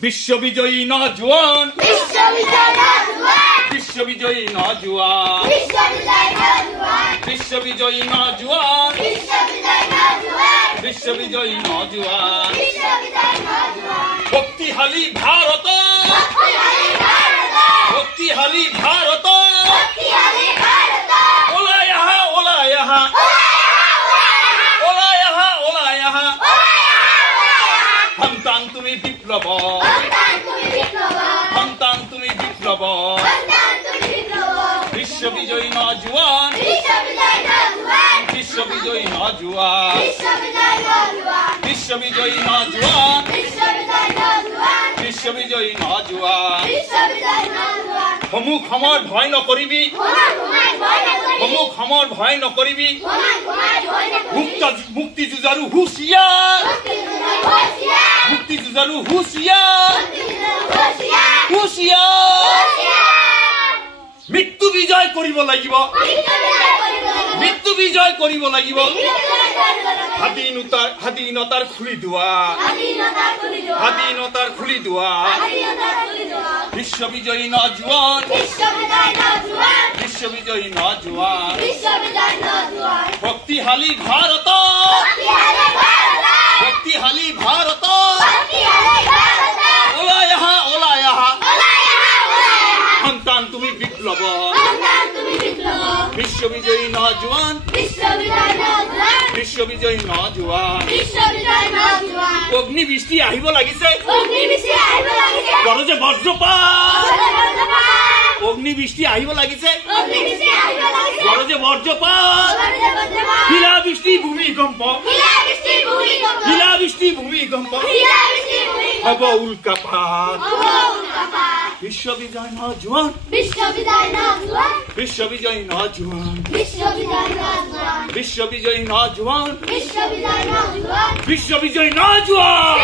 বিশ্ববিজয়ী নজওয়ান বিশ্ববিজয় নজওয়ান বিশ্ববিজয়ী নজওয়ান বিশ্ববিজয় বিশ্ববিজয়ী নজওয়ান নজওয়ান বিশ্ববিজয় নজওয়ান বিশ্ববিজয়ী নজওয়ান বিশ্ববিজয় নজওয়ান ভক্তিশালী ভারত শক্তিশালী ভারত ভক্তিশালী ভারত শক্তিশালী ভারত ওলা ইহা ওলা ইহা ওলা ইহা ওলা ইহা সন্তান তুমি বিপ্লব সন্তান তুমি বিপ্লব সন্তান তুমি বিপ্লব সন্তান তুমি বিপ্লব বিশ্ববিজয়ী নজওয়ান বিশ্ববিজয় নজওয়ান বিশ্ববিজয়ী নজওয়ান বিশ্ববিজয় নজওয়ান বিশ্ববিজয়ী নজওয়ান বিশ্ববিজয় নজওয়ান বিশ্ববিজয়ী নজওয়ান বিশ্ববিজয় নজওয়ান সমুখ সমর ভয় নকৰিবি ঘুমাই ঘুমাই ভয় নকৰিবি সমুখ সমৰ ভয় নকৰিবি ঘুমাই ঘুমাই ভয় নকৰিবি মুক্তি যুঁজাৰু হুঁচিয়াৰ হোশিয়াৰ মুক্তি যুঁজাৰু হুঁচিয়াৰ হোশিয়াৰ হুঁচিয়াৰ হোশিয়াৰ মৃত্যু বিজয় কৰিব লাগিব মৃত্যু বিজয় কৰিব লাগিব স্বাধীনতাৰ খুলি দুৱাৰ স্বাধীনতাৰ খুলি দুৱাৰ বিশ্ববিজয়ী নজওয়ান বিশ্ববিজয়ী নজওয়ান শক্তিশালী ভাৰত শক্তিশালী ভাৰত ওলা ইহা ওলা ইহা সন্তান তুমি বিপ্লব বিশ্ববিজয়ী নজওয়ান বিশ্ববিজয়ী নজওয়ান অগ্নিবৃষ্টি আহিব লাগিছে গৰজে বজ্ৰপাত অগ্নিবৃষ্টি আহিব লাগিছে গৰজে বজ্ৰপাত শিলাবৃষ্টি ভূমিকম্প শিলাবৃষ্টি ভূমিকম্প হব উল্কাপাত বিশ্ববিজয় নজওয়ান বিশ্ববিজয় নজওয়ান বিশ্ববিজয়ী নজওয়ান বিশ্ববিজয় নজওয়ান বিশ্ববিজয়ী নজওয়ান বিশ্ববিজয় নজওয়ান বিশ্ববিজয়ী নজওয়ান